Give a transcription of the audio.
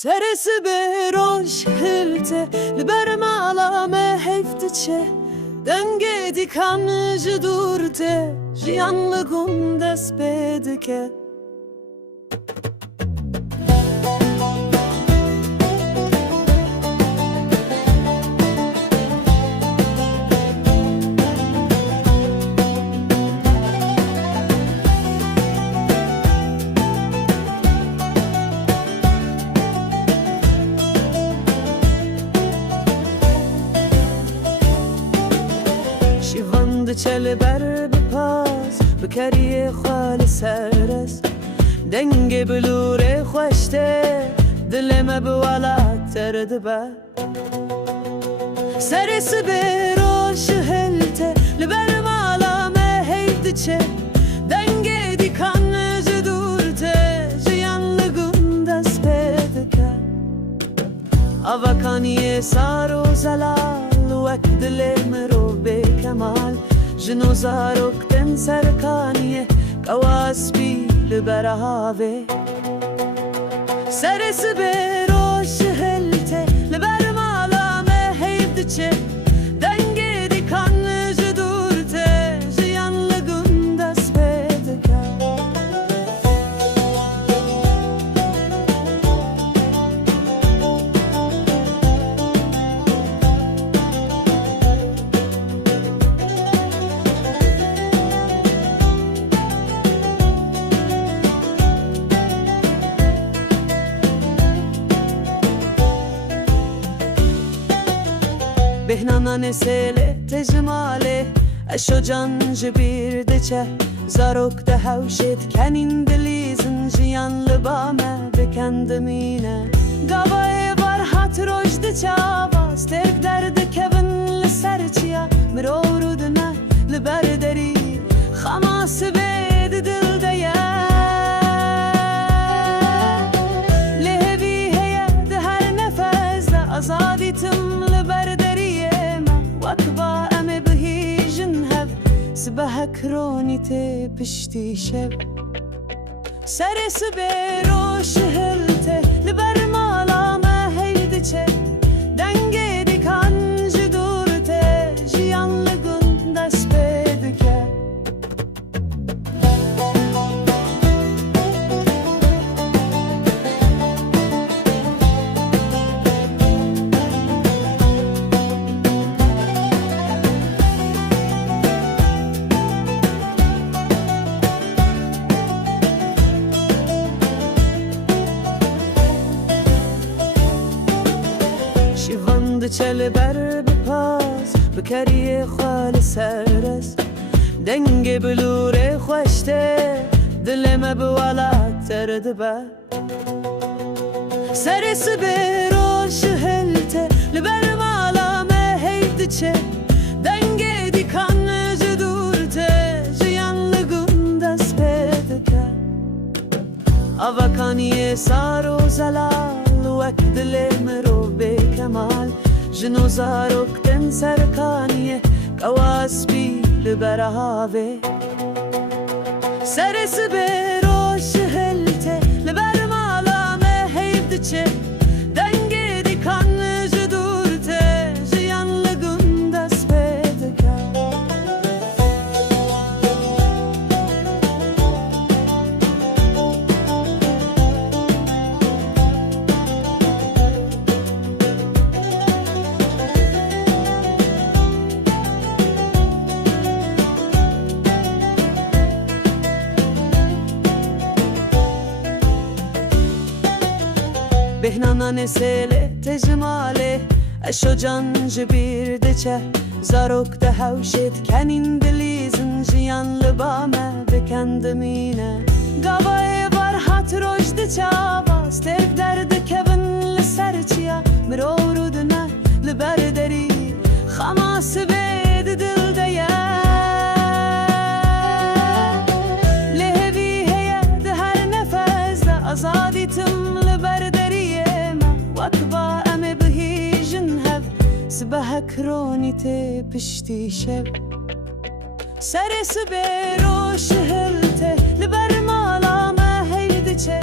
Seresi beroş hilte Libermala me heftiçe Denge dikanıcı durte Jiyanlı gundes pedike شیوند چل بر بپاس بکریه خال سرس دنگ بلور خوشته دلم بولات ترد با سرس بروش هلته لبر مالا مهید چه دنگ دیکان جدورته جیانlı gundas pedika avakaniye saro zalal وقت دلم رو به کمال جنو زارک تن سرکانیه قواس بیل برهاوه سرس بروش هلته لبر مالا مهید چه دنگی دیکان جدورته جیانlı gundas pedika بهنانا نسله تجماله اشو cancı bir deçe zarok da havşet kenin delizin jiyanlı bame ve kendimine gavay var hatroş de çavas terk derdi kevin serçiya miroru dına liberderi xamas bed dil de ya lehevi heye de her nefeste azaditim liberderi وكبا أمي بهي جنهب سبها كروني تبشتي شب سرس بروش هلته لبرمالا ما هيدچه دنگي ديكان جدورته جيانlı gundas pedike شیوند چل بر بپاس بکریه خال سرس دنگ بلور خوشته دلم بولات ترد با سرس بروش هلته لبر مالا مهید چه دنگ دیکان جدورته jiyanlı gundas pedika avakaniye saro zalal وقت دلم رو به کمال جنو زارک تن سرکانیه قواس بیل برهاوه سرس بروش هلته لبر مالا مهید چه دنگی دیکان جدورته jiyanlı gundas pedika بهنانا نسله تجماله اشو cancı bir deçe zarok da havşet kenin delizin jiyanlı bame ve kendimine gavay var hatroş de çavas terk derdi kevin serçiya miroru dına liberderi xamas bed dil de ya lehevi heye de her nefeste azaditim liberderi وكبا أمي بهي جنهب سبها كروني تبشتي شب سرس بروش هلته لبر مالا ما هيدچه